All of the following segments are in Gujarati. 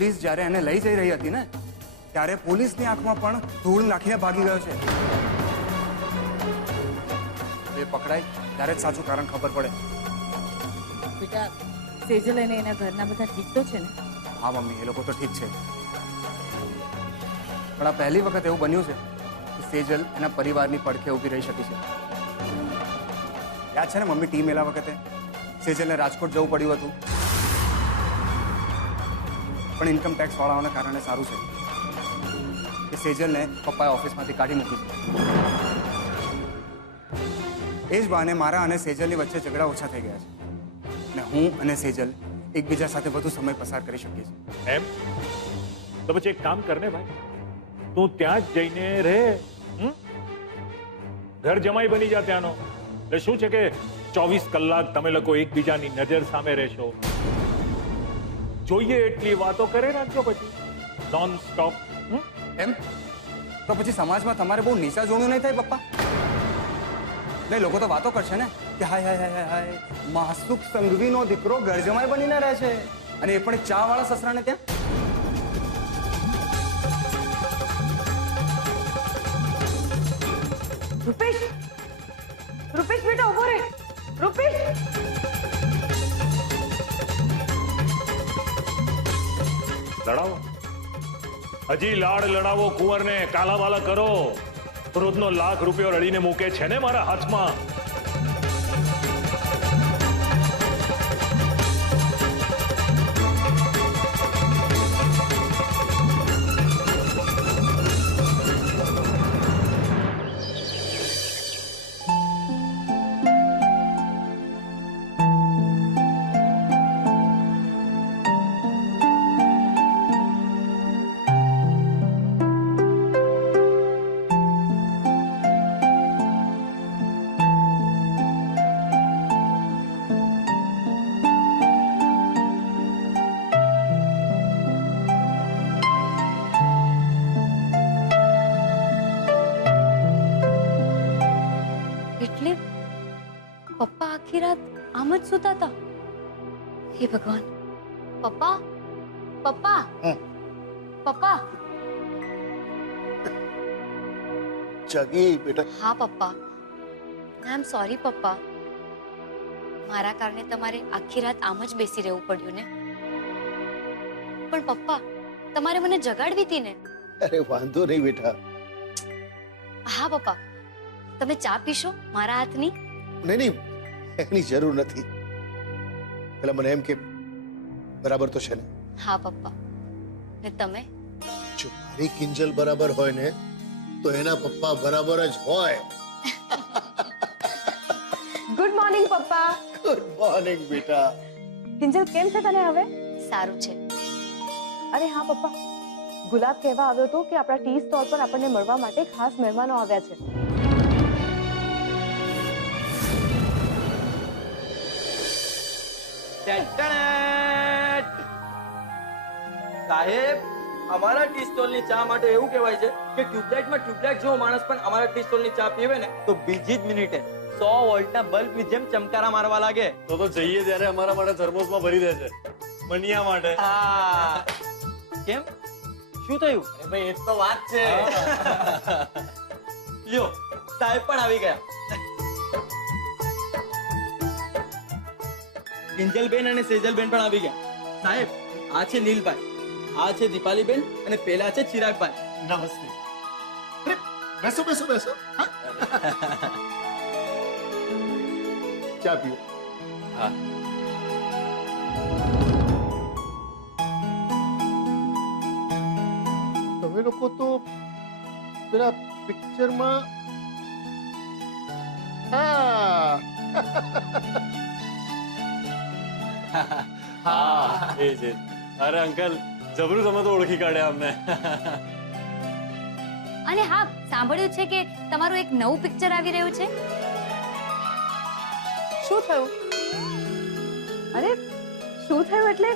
પોલીસ જ્યારે એને લઈ જઈ રહી હતી ને ત્યારે પોલીસની આંખમાં પણ ધૂળ નાખીને ભાગી ગયો છે. હવે પકડાય ત્યારે જ સાચું કારણ ખબર પડે. બેટા સેજલ અને એના ઘરના બધા ઠીક તો છે ને? હા મમ્મી, એ લોકો તો ઠીક છે, પણ આ પહેલી વખત એવું બન્યું છે કે સેજલ એના પરિવારની પડખે ઊભી રહી શકી છે. યાદ છે ને મમ્મી, ટીમ એલા વખતે સેજલને રાજકોટ જવું પડ્યું હતું, પણ ઇન્કમ ટેક્સ વાળાઓના કારણે સારું છે કે સેજલને પપ્પાએ ઓફિસમાંથી કાઢી મૂકી છે. એ જ બહાને મારા અને સેજલની વચ્ચે ઝઘડા ઓછા થઈ ગયા છે અને હું અને સેજલ એકબીજા સાથે વધુ સમય પસાર કરી શકીએ છીએ. એમ તો પછી એક કામ કરને ભાઈ, તું ત્યાં જ જઈને રહે, ઘર જમાઈ બની જા ત્યાંનો. એટલે શું છે કે 24 કલાક તમે લોકો એકબીજાની નજર સામે રહેશો, જોઈએ એટલી વાતો કરે રાખજો પછી નોન સ્ટોપ. એમ તો પછી સમાજમાં તમારે બહુ નીચા જોણું નહીં થાય પપ્પા? નહીં, લોકો તો વાતો કરશે ને કે હાય હાય હાય હાય માસુક સંઘવીનો દીકરો ઘર જમાઈ બનીને રહે છે, અને એ પણ એક ચા વાળા સસરાને ત્યાં. રૂપેશ, રૂપેશ બેટા ઉભો રે. રૂપેશ, લડાવો, હજી લાડ લડાવો કુંવરને, કાલાવાલા કરો. રોજનો લાખ રૂપિયો રડીને મૂકે છે ને મારા હાથમાં. એટલે પપ્પા આખી રાત આમ જ સૂતા હતા? હે ભગવાન! પપ્પા, પપ્પા, પપ્પા. જાગી બેટા. હા પપ્પા, આઈ એમ સોરી પપ્પા. મારા કારણે તમારે આખી રાત આમ જ બેસી રહેવું પડ્યું ને. પણ પપ્પા, તમારે મને જગાડવી હતી ને. અરે વાંધો નહીં બેટા. હા પપ્પા, તમે ચા પીશો મારા હાથની? નહીં નહીં, એની જરૂર નથી. પેલા મને એમ કે બરાબર તો છે ને? હા પપ્પા. ને તમે? જો મારી કિંજલ બરાબર હોય ને તો એના પપ્પા બરાબર જ હોય. ગુડ મોર્નિંગ પપ્પા. ગુડ મોર્નિંગ બેટા. કિંજલ કેમ છે તને હવે? સારું છે. અરે હા પપ્પા, ગુલાબ કહેવા આવ્યો હતો કે આપણા ટી સ્ટોલ પર આપણને મળવા માટે ખાસ મહેમાનો આવ્યા છે. સાહેબ, અમારા ટી સ્ટોલ ની ચા માટે એવું કહેવાય છે કે ટ્યુબલાઇટમાં ટ્યુબલાઇટ જેવો માણસ પણ અમારા ટી સ્ટોલ ની ચા પીવે ને તો બીજી જ મિનિટે 100 વોલ્ટના બલ્બ ની જેમ ચમકારા મારવા લાગે. તો જઈએ ત્યારે અમારા માટે થર્મોસમાં ભરી દે છે, મનિયા માટે. હા. કેમ, શું થયું? ભાઈ એ તો વાત છે. લ્યો, સાહેબ પણ આવી ગયા. કિંજલબેન અને સેજલબેન પણ આવી ગયા. સાહેબ, આ છે નીલભાઈ, આ છે દીપાલીબેન અને પેલા છે ચિરાગભાઈ. નમસ્તે. બેસો બેસો બેસો. ચા પીઓ. હા. તમે લોકો તો પેલા પિક્ચરમાં હા હા એ છે. અરે અંકલ, જબરું તમે તો ઓળખી કાઢ્યા અમને. અને હા, સાંભળ્યું છે કે તમારું એક નવું પિક્ચર આવી રહ્યું છે. શું થયું? અરે શું થયું એટલે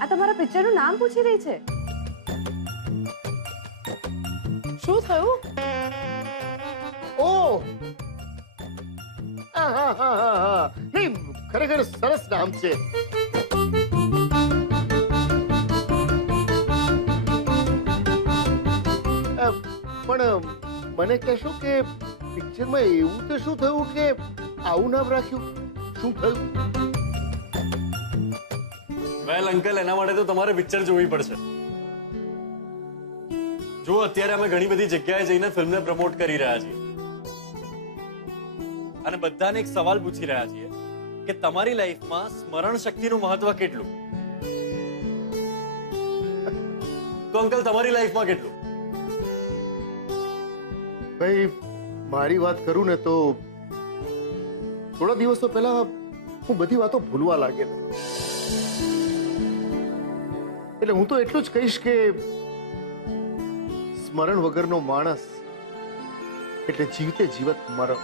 આ તમારા પિક્ચરનું નામ પૂછી રહી છે. શું થયું? ઓ નહીં, ખરેખર સરસ નામ છે. પણ મને કહેશો કે પિક્ચરમાં એવું તો શું થયું કે આવું નામ રાખ્યું? શું થયું? વેલ અંકલ, એના માટે તો તમારે પિક્ચર જોવી પડશે. જો અત્યારે અમે ઘણી બધી જગ્યાએ જઈને ફિલ્મને પ્રમોટ કરી રહ્યા છીએ અને બધાને એક સવાલ પૂછી રહ્યા છીએ કે તમારી લાઈફમાં સ્મરણ શક્તિનું મહત્વ કેટલું? તો અંકલ, તમારી લાઈફમાં કેટલું? ભાઈ, મારી વાત કરું ને તો થોડા દિવસો પહેલા હું બધી વાતો ભૂલવા લાગેલો. એટલે હું તો એટલું જ કહીશ કે સ્મરણ વગરનો માણસ એટલે જીવતે જીવત મરણ.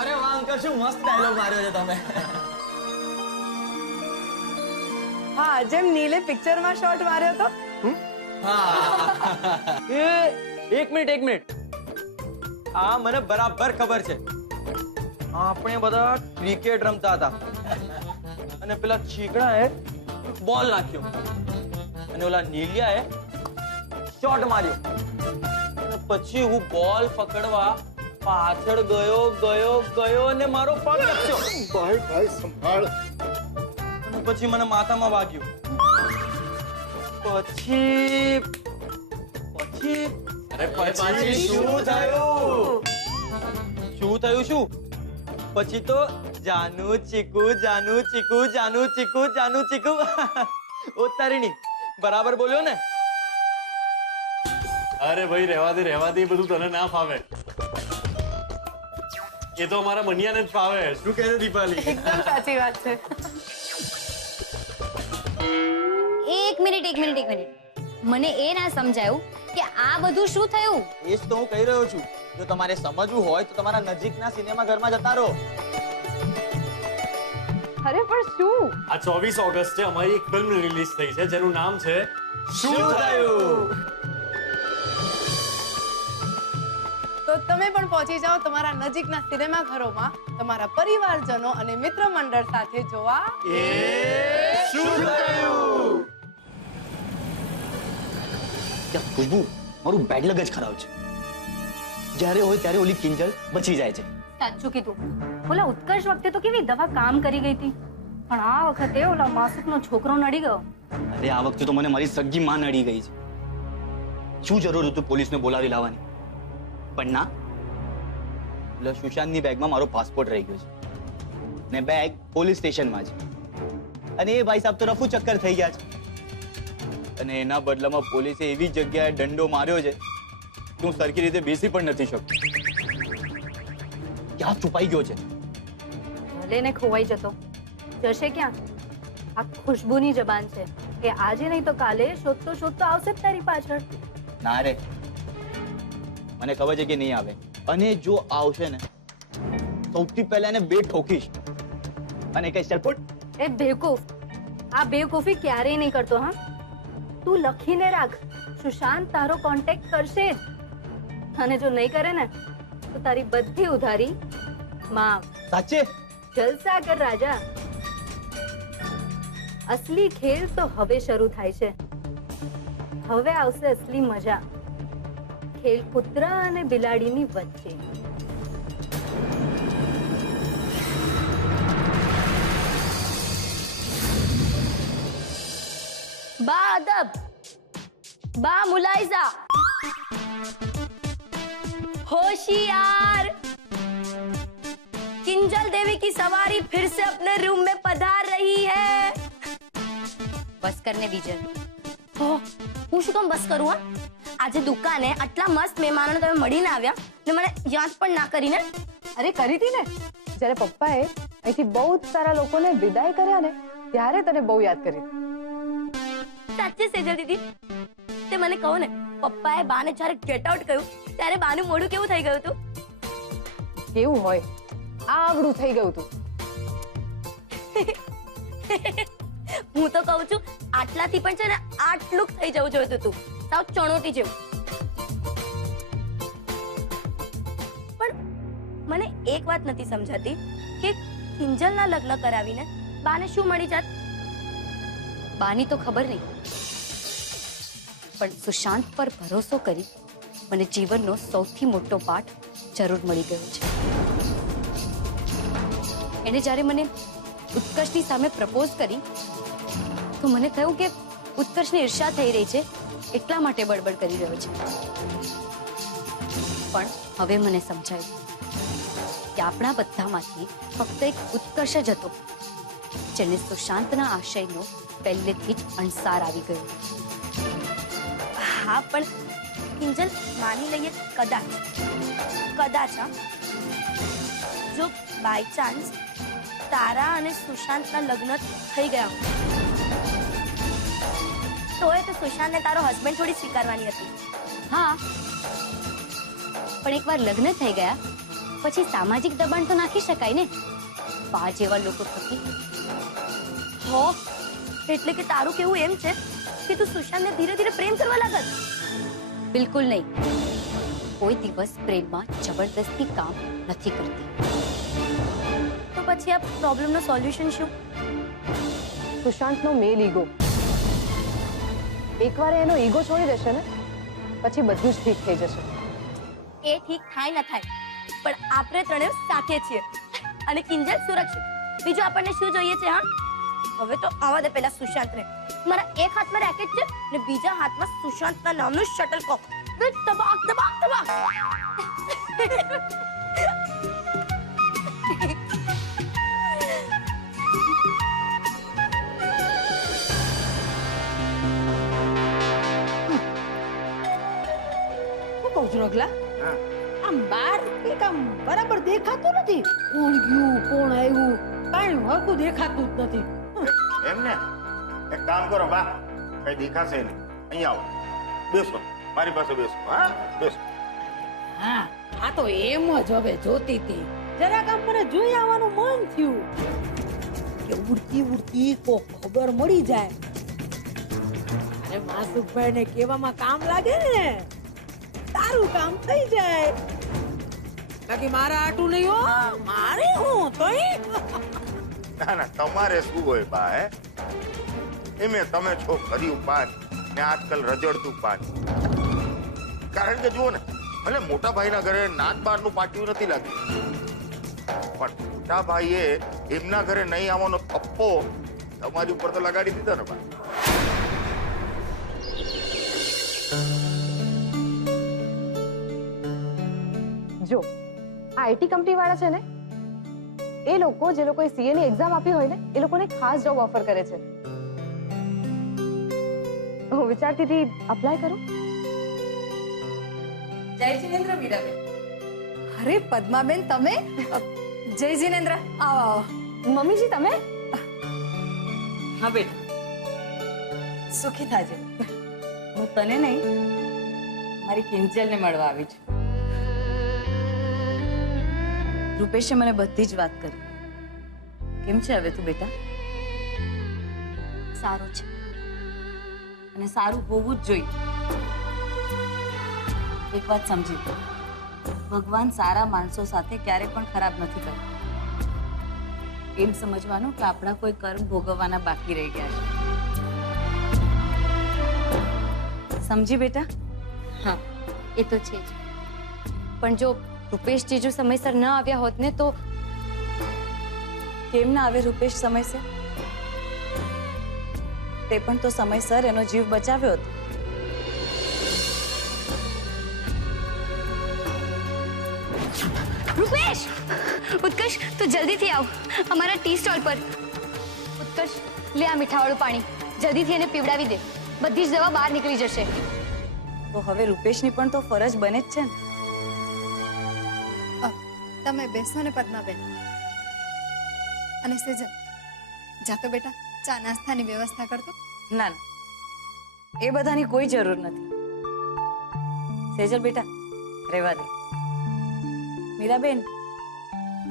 અરે વાહ અંકલ, શું મસ્ત ડાયલોગ માર્યો છે તમે. હા, જેમ નીલે પિક્ચરમાં શોટ માર્યો તો. એક મિનિટ. આ મને બરાબર ખબર છે. આપણે બધા ક્રિકેટ રમતા હતા અને પેલા ચીકણાએ બોલ નાખ્યો અને ઓલા નીલિયાએ શોટ માર્યો અને પછી હું બોલ પકડવા પાછળ ગયો અને મારો પગ લપસ્યો. ભાઈ સંભાળ. અને પછી મને માથામાં વાગ્યું. પછી શું થયું? પછી તો જાનુ ચીકુ ઓ તારીની, બરાબર બોલ્યો ને? અરે ભાઈ, રહેવા દે એ બધું તને ના ફાવે. એ તો અમારા મનિયાને જ ફાવે. શું કહે છે દીપાલી? એકદમ સાચી વાત છે. એક મિનિટ મને એ ના સમજાયું કે આ બધું શું થયું. એ જ તો હું કહી રહ્યો છું. જો તમારે સમજવું હોય તો તમારા નજીકના સિનેમા ઘરમાં જતા રહો. અરે પણ શું? આ 24 ઓગસ્ટે અમારી એક ફિલ્મ રિલીઝ થઈ છે જેનું નામ છે શું થયું? તો તમે પણ પહોંચી જાઓ તમારા નજીકના સિનેમા ઘરોમાં તમારા પરિવારજનો અને મિત્ર મંડળ સાથે જોવા શું થયું? ખુશ્બુ, મારું બેડ લગ જ ખરાબ છે. જ્યારે હોય ત્યારે ઓલી કિંજલ બચી જાય છે. સાચું કીધું. ઓલા ઉત્કર્ષ વખતે તો કેવી દવા કામ કરી ગઈ હતી, પણ આ વખતે ઓલા માસુકનો છોકરો નડી ગયો. અરે આ વખતે તો મને મારી સગી માં નડી ગઈ છે. શું જરૂર હતું પોલીસને બોલાવી લાવવાની? પણ ના, એટલે સુશાંતની બેગમાં મારો પાસપોર્ટ રહી ગયો છે ને બેગ પોલીસ સ્ટેશનમાં છે. અને એ ભાઈ સાહેબ તો રફુ ચક્કર થઈ ગયા છે અને એના બદલામાં પોલીસે એવી જગ્યાએ દંડો માર્યો છે કે હું સરખી રીતે બેસી પણ નથી શકતો. ક્યાં છુપાઈ ગયો છે? ભલે ને ખોવાઈ જતો, જશે ક્યાં? આ ખુશ્બુની જબાન છે કે આજે નહીં તો કાલે શોધતો આવશે જ તારી પાછળ. ના રે, મને ખબર છે કે નહીં આવે. અને જો આવશે ને સૌથી પહેલા એને બે ઠોકીશ અને કઈ ચલપટ. એ બેવકૂફ, આ બેવકૂફી ક્યારેય નહીં કરતો. હા, તું લખીને રાખ, સુશાંત તારો કોન્ટેક્ટ કરશે જ. અને જો નહીં કરે ને તો તારી બધી ઉધારી માફ. સાચે? જલસા કર રાજા. અસલી ખેલ તો હવે શરૂ થાય છે. હવે આવશે અસલી મજા, ખેલ કૂતરા અને બિલાડીની વચ્ચે. बा अदब, बा मुलाइजा, होशियार, किंजल देवी की सवारी फिर से अपने रूम में पधार रही है. बस करने दीजिए. હું શું કામ બસ કરું? આજે દુકાને આટલા મસ્ત મહેમાનોને તમે મળીને આવ્યા ને મને યાદ પણ ના કરીને. અરે કરી હતી ને, જ્યારે પપ્પાએ અહીંથી બહુ જ સારા લોકોને વિદાય કર્યા ને ત્યારે તને બહુ યાદ કરી. સાચે સેજલ દીદી, તે મને કહો ને, પપ્પાએ બાને જ્યારે ગેટ આઉટ કહ્યું ત્યારે બાનું મોઢું કેવું થઈ ગયું હતું? કેવું હોય, આવડું થઈ ગયું હતું. હું તો કહું છું આટલાથી પણ છે ને આટલું થઈ જવું જોઈતું હતું, સાવ ચણોટી જેવું. પણ મને એક વાત નથી સમજાતી કે કિંજલના લગ્ન કરાવીને બાને શું મળી જાત? બાની તો ખબર નહીં, પણ સુશાંત પર ભરોસો કરી મને જીવનનો સૌથી મોટો પાઠ જરૂર મળી ગયો છે. એને જ્યારે મને ઉત્કર્ષની સામે પ્રપોઝ કરી તો મને થયું કે ઉત્કર્ષને ઈર્ષા થઈ રહી છે, એટલા માટે બડબડ કરી રહ્યો છે. પણ હવે મને સમજાયું કે આપણા બધામાંથી ફક્ત એક ઉત્કર્ષ જ હતો જેને સુશાંતના આશયનો પહેલેથી જ અણસાર આવી ગયો. હા, પણ કિંજલ, માની લઈએ કદાચ હા, જો બાય ચાન્સ તારા અને સુશાંતના લગ્ન થઈ ગયા તોય તો સુશાંતને તારો હસબન્ડ થોડી સ્વીકારવાની હતી. હા, પણ એકવાર લગ્ન થઈ ગયા પછી સામાજિક દબાણ તો નાખી શકાય ને, બા જેવા લોકો થકી. હો, એટલે કે તારું કેવું એમ છે કે તું સુશાંતને ધીરે ધીરે પ્રેમ કરવા લાગત? બિલકુલ નહીં. કોઈ દિવસ પ્રેમમાં જબરદસ્તી કામ નથી કરતી. તો પછી આ પ્રોબ્લેમનો સોલ્યુશન શું? સુશાંતનો મેલ ઈગો. એકવાર એનો ઈગો છોડી દેશે ને પછી બધું જ ઠીક થઈ જશે. એ ઠીક થાય ન થાય, પણ આપણે ત્રણેય સાથે છીએ અને કિંજલ સુરક્ષિત. બીજું આપણને શું જોઈએ છે? હા, હવે તો આવા દે પેલા સુશાંતને. મારા એક હાથમાં રેકેટ છે ને બીજા હાથમાં સુશાંતના નામનું શટલકોક. તબાક તબાક તબાક. શું કહું છું રગલા? આમ બાર કંઈક આમ બરાબર દેખાતું નથી. કોણ ગયું કોણ આવ્યું કાંઈ હરખું દેખાતું જ નથી. એમને એક કામ કરો બા, કઈ દેખાશે નહીં. અહીંયા આવો, બેસો મારી પાસે બેસો. હા, બેસો. હા, આ તો એમ જ હવે જોતી હતી. જરાક આમ મને જોઈ આવવાનું મન થયું કે ઉડતી ઉડતી કોક ખબર મળી જાય. અરે માસુકભાઈ ને કહેવામાં કામ લાગે ને, તારું કામ થઈ જાય. બાકી મારા આટું નહીં હો, મારે હું તોય. ના ના, તમારે શું હોય બા? હે, એમે તમે છો કર્યું પાન ને આજકાલ રજડતું પાન. કારણ કે જુઓ ને, ભલે મોટા ભાઈના ઘરે નાત બારનું પાટિયું નથી લાગ્યું, પણ મોટા ભાઈએ એમના ઘરે નહીં આવવાનો થપ્પો તમારી ઉપર તો લગાડી દીધો ને બા. જો આ આઈટી કંપની વાળા છે ને, એ લોકો જે લોકોએ સીએ ની એક્ઝામ આપી હોય ને એ લોકોને ખાસ જોબ ઓફર કરે છે. હું વિચારતી હતી અપ્લાય કરું. જય જિનેન્દ્ર મીરાબેન. અરે પદ્માબેન, તમે? જય જિનેન્દ્ર. આવો આવો. મમ્મીજી તમે? હા બેટા, સુખી થાજે. હું તને નહીં, મારી કિંજલને મળવા આવી છું. રૂપેશે મને બધી જ વાત કરી. કેમ છે હવે તું બેટા? સારું છે. અને સારું હોવું જ જોઈએ. એક વાત સમજી લો, ભગવાન સારા માણસો સાથે ક્યારે પણ ખરાબ નથી કરતા. એમ સમજવાનું કે આપણા કોઈ કર્મ ભોગવવાના બાકી રહી ગયા છે. સમજી બેટા? હા, એ તો છે જ. પણ જો રૂપેશ જીજુ સમયસર ન આવ્યા હોત ને તો. કેમ ના આવે રૂપેશ સમયસર? તે પણ તો સમયસર એનો જીવ બચાવ્યો હતો. રૂપેશ! ઉત્કર્ષ, તું જલ્દીથી આવ અમારા ટી સ્ટોલ પર. ઉત્કર્ષ, લે આ મીઠાવાળું પાણી. જલ્દીથી એને પીવડાવી દે. બધી જ દવા બહાર નીકળી જશે. તો હવે રૂપેશની પણ તો ફરજ બને જ છે ને. તમે બેસો ને પદ્માબેન. અને સેજલ, જાતો બેટા ચા નાસ્તાની વ્યવસ્થા કરતો. ના ના, એ બધાની કોઈ જરૂર નથી. સેજલ બેટા, રહેવા દે. મીરાબેન,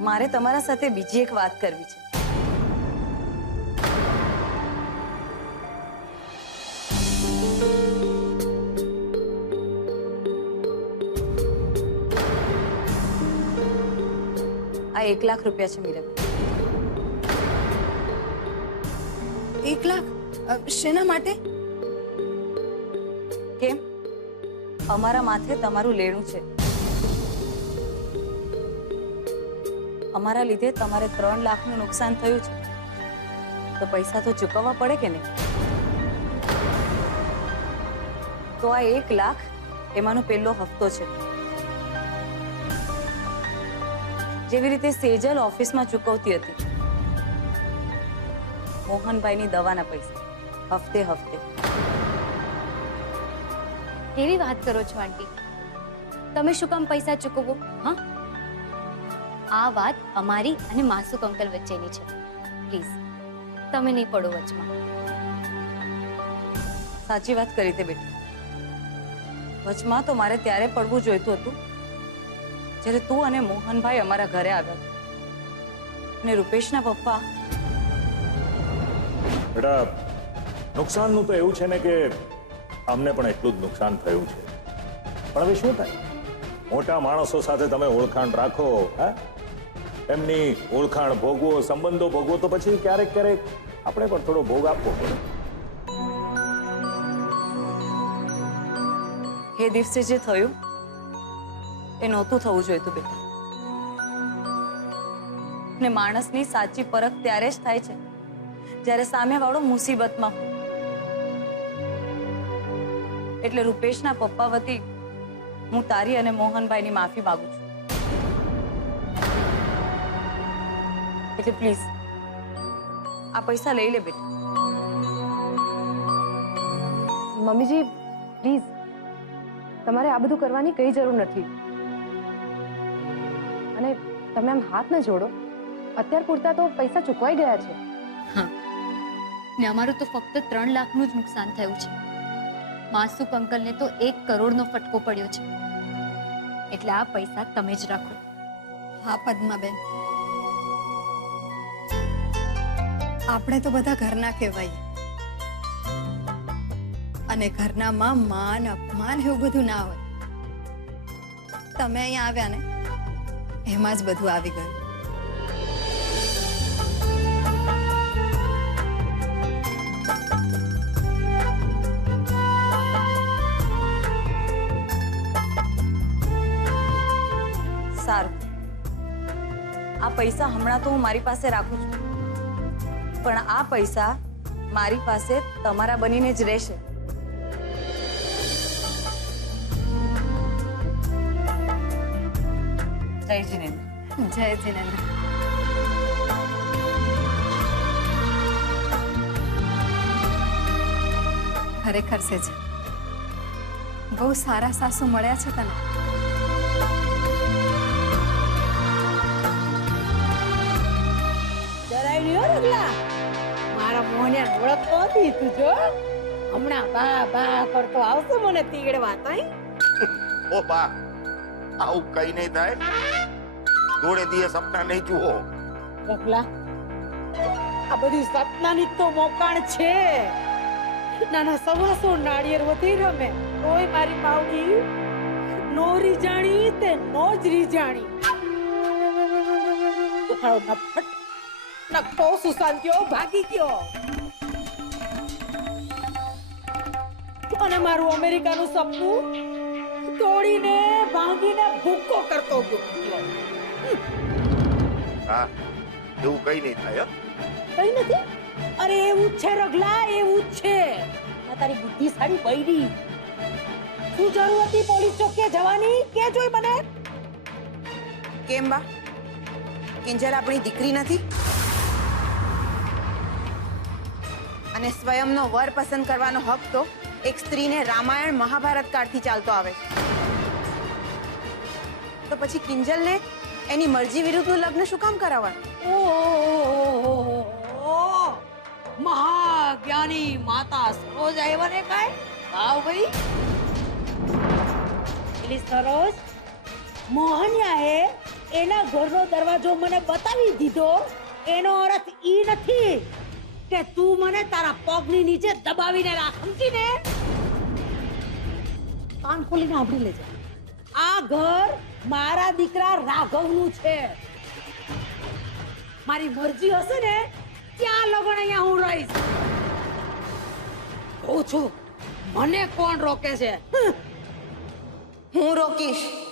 મારે તમારા સાથે બીજી એક વાત કરવી છે. આ 1 લાખ રૂપિયા છે મીરાબેન. 1 લાખ? શેના માટે? કેમ અમારા માથે તમારું લેણું છે. અમારા લીધે તમારે 3 લાખનું નુકસાન થયું છે, તો પૈસા તો ચૂકવવા પડે કે નહીં? તો આ 1 લાખ એમાંનો પહેલો હપ્તો છે. જેવી રીતે સેજલ ઓફિસમાં ચૂકવતી હતી મોહનભાઈની દવાના પૈસા હફતે હફતે. કેવી વાત કરો છો આંટી? તમે શું કામ પૈસા ચૂકવો? હા, આ વાત અમારી અને માસુક અંકલ વચ્ચેની છે. પ્લીઝ તમે નહીં પડો વચમાં. સાચી વાત કરી તે બેટા. વચમાં તો મારે ત્યારે પડવું જોઈતું હતું જ્યારે તું અને મોહનભાઈ અમારા ઘરે આવ્યા અને રૂપેશના પપ્પા. બેટા, નુકસાનનું તો એવું છે ને કે અમને પણ એટલું જ નુકસાન થયું છે, પણ હવે શું થાય? મોટા માણસો સાથે તમે ઓળખાણ રાખો, હા, એમની ઓળખાણ ભોગવો, સંબંધો ભોગવો, તો પછી ક્યારેક ક્યારેક આપણે પણ થોડો ભોગ આપવો પડે. એ દિવસે જે થયું એ નહોતું થવું જોઈતું બેટા. ને માણસની સાચી પરખ ત્યારે જ થાય છે જ્યારે સામેવાળો મુસીબતમાં હોય. એટલે રૂપેશના પપ્પા વતી હું તારી અને મોહનભાઈની માફી માંગુ છું. એટલે પ્લીઝ આ પૈસા લઈ લે બેટા. મમ્મીજી પ્લીઝ, તમારે આ બધું કરવાની કઈ જરૂર નથી. અને તમે આમ હાથ ન જોડો. અત્યાર પૂરતા તો પૈસા ચૂકવાઈ ગયા છે. હા, ને અમારું તો ફક્ત 3 લાખનું જ નુકસાન થયું છે. માસુક અંકલને તો 1 કરોડનો ફટકો પડ્યો છે. એટલે આ પૈસા તમે જ રાખો. હા પદ્માબેન, આપણે તો બધા ઘરના કહેવાય, અને ઘરનામાં માન અપમાન એવું બધું ના હોય. તમે અહીંયા આવ્યા ને એમાં જ બધું આવી ગયું. સારું, આ પૈસા હમણાં તો હું મારી પાસે રાખું છું, પણ આ પૈસા મારી પાસે તમારા બનીને જ રહેશે. જય જીનેન્દ્ર. જય જીનેન્દ્ર. ખરેખર છે જ બહુ સારા સાસુ મળ્યા છે તને. જરાય નહીં હો રગલા, મારા મોહને ઓળખતો હતી તું જો. હમણાં બા બા કરતો આવશે મને તીગડવા. તઈ ઓ બા, આવું કઈ નહીં થાય. દોડે દિયે સપના નહીં જુઓ. રગલા, આ બધી સપનાની તો મોકાણ છે. નાના સવાસો નાળિયેર વધી રમે તોય મારી માવડી નો રીજાણી તે નો જ રીજાણી. ઉખાડો નફટ નકટો સુશાંત્યો ભાગી ગયો અને મારું અમેરિકાનું સપનું તોડીને ભાંગીને ભૂકો કરતો ગયો. હા, એવું કઈ નહીં થાય. કઈ નથી. અરે એવું જ છે રગલા, એવું જ છે. આ તારી બુદ્ધિશાળી બૈરી. શું જરૂર હતી પોલીસ ચોકીએ જવાની? કે જોઈ મને. કેમ બા? કિંજલ આપણી દીકરી નથી? અને સ્વયંનો વર પસંદ કરવાનો હક તો એક સ્ત્રીને રામાયણ મહાભારત કાળથી ચાલતો આવે છે. તો પછી કિંજલને એની મરજી વિરુદ્ધનું લગ્ન શું કામ કરાવવાનું? મહાજ્ઞાની માતા સરોજ આવ્યા ને કાય? આવ ભાઈ. એલી સરોજ, મોહનિયાએ એના ઘરનો દરવાજો મને બતાવી દીધો. એનો અર્થ ઈ નથી કે તું મને તારા પગની નીચે દબાવીને રાખ. સમજીને? કાન ખોલીને સાંભળી લેજે. આ ઘર મારા દીકરા રાઘવનું છે. મારી મરજી હશે ને ત્યાં લગન અહીંયા હું રહીશ. કહું છું, મને કોણ રોકે છે? હું રોકીશ.